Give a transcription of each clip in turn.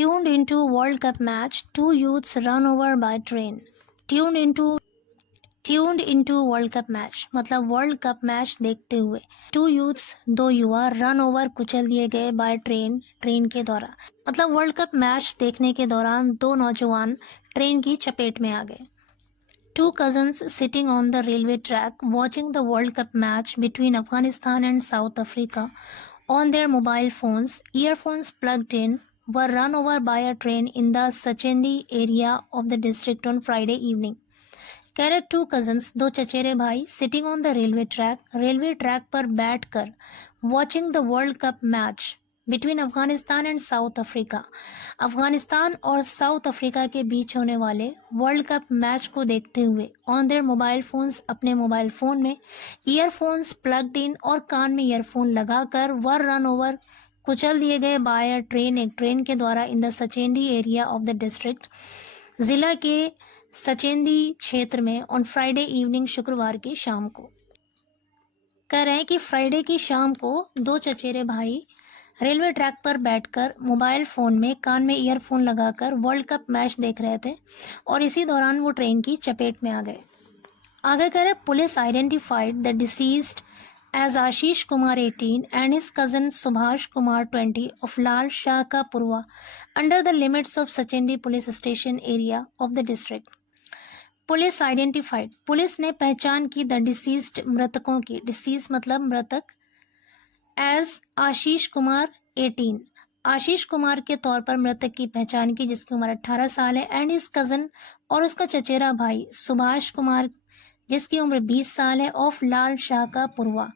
Tuned into World Cup match, two youths run over by train. Tuned into world cup match मतलब world cup match देखते हुए to youths दो युवा run over कुचल दिए गए बाय ट्रेन के द्वारा मतलब वर्ल्ड कप मैच देखने के दौरान दो नौजवान ट्रेन की चपेट में आ गए. Two cousins sitting on the railway track watching the World Cup match between Afghanistan and South Africa on their mobile phones, earphones plugged in, were run over by a train in the Sachindi area of the district on Friday evening. कह रहे to cousins दो चचेरे भाई sitting on the railway track पर बैठकर watching the world cup match between Afghanistan and south Africa Afghanistan और south Africa के बीच होने वाले वर्ल्ड कप मैच को देखते हुए ऑन देयर मोबाइल फोन्स अपने मोबाइल फोन में ईयरफोन्स प्लग्ड इन और कान में ईयरफोन लगाकर वर रन ओवर कुचल दिए गए बाय अ ट्रेन एक ट्रेन के द्वारा in the Sachendi area of the district जिला के सचेंदी क्षेत्र में ऑन फ्राइडे इवनिंग शुक्रवार की शाम को. कह रहे हैं कि फ्राइडे की शाम को दो चचेरे भाई रेलवे ट्रैक पर बैठकर मोबाइल फोन में कान में ईयरफोन लगाकर वर्ल्ड कप मैच देख रहे थे और इसी दौरान वो ट्रेन की चपेट में आ गए. आगे कह रहे police identified the deceased as Ashish Kumar 18 and his cousin Subhash Kumar 20 of Lal Shah Ka Purwa under the limits of Sachindi police station area of the district. Police identified police ने पहचान की the deceased मृतकों की disease मतलब मृतक as Ashish Kumar 18 Ashish Kumar के तौर पर मृतक की पहचान की जिसकी उम्र 18 साल है एंड इस कजन और उसका चचेरा भाई सुभाष कुमार जिसकी उम्र 20 साल है ऑफ लाल शाह का पुरवा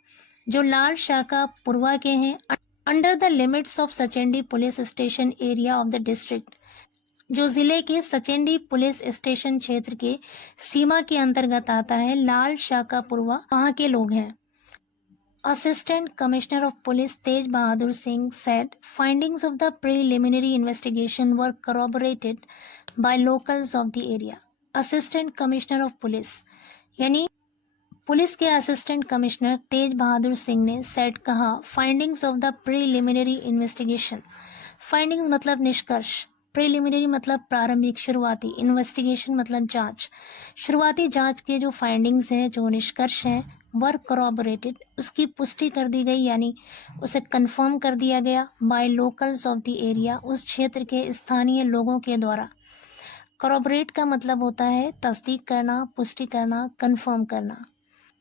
जो लाल शाह का पुरवा के हैं under the limits of Sachendi police station area of the district जो जिले के सचेंडी पुलिस स्टेशन क्षेत्र के सीमा के अंतर्गत आता है. लाल शाह का पुरवा वहां के लोग हैं. Assistant commissioner of police Tej Bahadur Singh said findings of the preliminary investigation were corroborated by locals of the area. Assistant commissioner of police यानी पुलिस के असिस्टेंट कमिश्नर तेज बहादुर सिंह ने सेट कहा findings of the preliminary investigation. Findings मतलब निष्कर्ष, preliminary मतलब प्रारंभिक शुरुआती, investigation मतलब जांच. शुरुआती जांच के जो फाइंडिंग्स हैं जो निष्कर्ष हैं वर corroborated उसकी पुष्टि कर दी गई यानी उसे कंफर्म कर दिया गया by locals of the area उस क्षेत्र के स्थानीय लोगों के द्वारा. corroborate का मतलब होता है तस्दीक करना, पुष्टि करना, कंफर्म करना.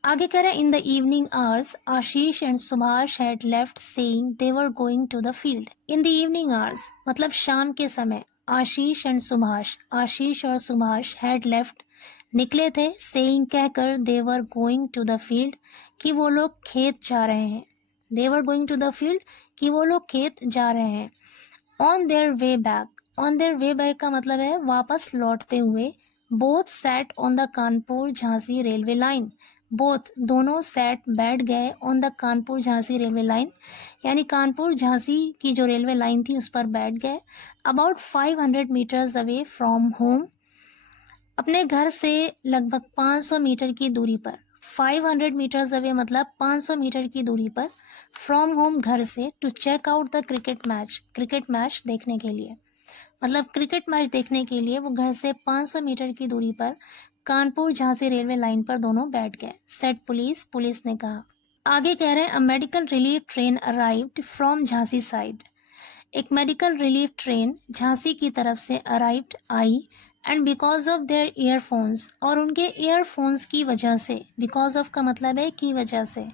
आगे कह रहे हैं in the evening hours Ashish and Subhash had left saying they were going to the field. In the evening hours मतलब शाम के समय आशीष और सुभाष हैड लेफ्ट निकले थे सेइंग कहकर they were going to the field कि वो लोग खेत जा रहे हैं. They were going to the field कि वो लोग खेत जा रहे हैं. ऑन देयर वे बैक का मतलब है वापस लौटते हुए. Both sat on the Kanpur Jhansi railway line. Both दोनों सैट बैठ गए on the Kanpur Jhansi railway line यानी कानपुर झांसी की जो रेलवे लाइन थी उस पर बैठ गए. About 500 metres away from home अपने घर से लगभग 500 मीटर की दूरी पर. 500 मीटर्स अवे मतलब 500 मीटर की दूरी पर. फ्रॉम होम घर से to check out the cricket match देखने के लिए मतलब क्रिकेट मैच देखने के लिए वो घर से 500 मीटर की दूरी पर कानपुर झांसी रेलवे लाइन पर दोनों बैठ गए. सेट पुलिस ने कहा. आगे कह रहे हैं a medical relief train arrived from Jhansi side. एक मेडिकल रिलीफ ट्रेन झांसी की तरफ से arrived I and because of their earphones और उनके ईयरफोन्स की वजह से. बिकॉज ऑफ का मतलब है की वजह से.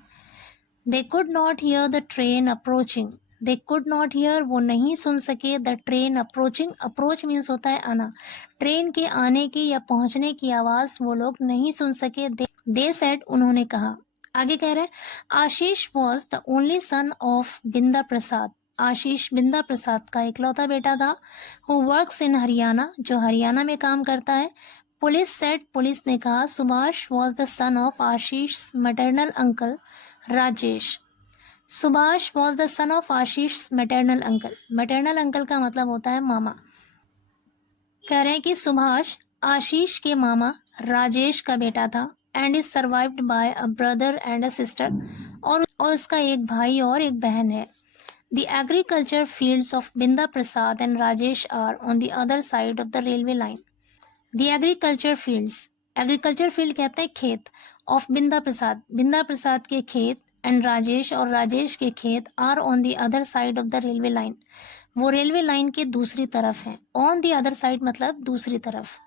They could not here the train approaching. They could not here वो नहीं सुन सके the train approaching. Approach means होता है आना. ट्रेन के आने की या पहुंचने की आवाज वो लोग नहीं सुन सके. दे सेड उन्होंने कहा. आगे कह रहे हैं Ashish was the only son of Binda Prasad. आशीष बिंदा प्रसाद का इकलौता बेटा था. हु वर्क्स इन हरियाणा जो हरियाणा में काम करता है. पुलिस ने कहा Subhash was the son of Ashish maternal uncle Rajesh. Subhash was the son of Ashish maternal uncle. Maternal uncle का मतलब होता है मामा. कह रहे हैं कि सुभाष आशीष के मामा राजेश का बेटा था and is survived by a brother and a sister और उसका एक भाई और एक बहन है. The agriculture fields of Binda Prasad and Rajesh are on the other side of the railway line. The agriculture fields, agriculture field कहते हैं खेत, ऑफ बिंदा प्रसाद के खेत, एंड राजेश और राजेश के खेत, are on the other side of the railway line, वो railway line के दूसरी तरफ है. ऑन द अदर साइड मतलब दूसरी तरफ.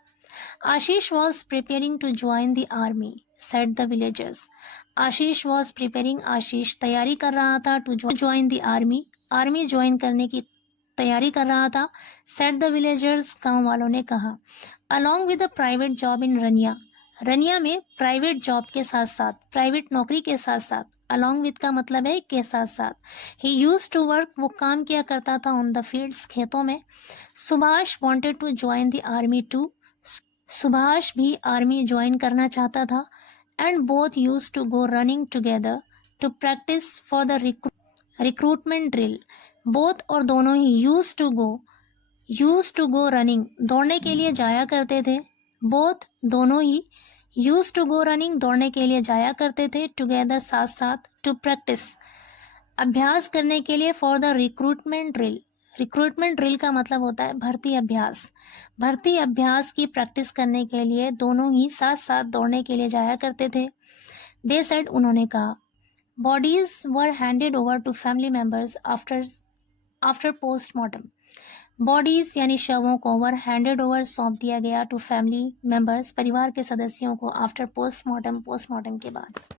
Ashish was preparing to join the army, said the villagers. Ashish was preparing, Ashish तैयारी कर रहा था, to join the army, army join करने की तैयारी कर रहा था. सेड द विलेजर्स, गांव वालों ने कहा. Along with a private job in Raniya, Raniya में प्राइवेट जॉब के साथ साथ, प्राइवेट नौकरी के साथ साथ, अलॉन्ग विद का मतलब है के साथ साथ. ही यूज्ड टू वर्क, वो काम किया करता था, ऑन द फील्ड्स, खेतों में. Subhash wanted to join the army too, Subhash भी आर्मी ज्वाइन करना चाहता था. And both used to go running together to practise for the recruitment drill. Both और दोनों ही यूज्ड टू गो रनिंग, दौड़ने के लिए जाया करते थे. बोथ दोनों ही यूज्ड टू गो रनिंग, दौड़ने के लिए जाया करते थे. टुगेदर साथ साथ, टू प्रैक्टिस अभ्यास करने के लिए, for the recruitment drill, recruitment drill का मतलब होता है भर्ती अभ्यास. भर्ती अभ्यास की प्रैक्टिस करने के लिए दोनों ही साथ साथ दौड़ने के लिए जाया करते थे. दे सेड, उन्होंने कहा. Bodies were handed over to family members after postmortem, bodies यानी शवों को, वर हैंडेड ओवर सौंप दिया गया, टू फैमिली मेंबर्स परिवार के सदस्यों को, आफ्टर पोस्टमार्टम के बाद.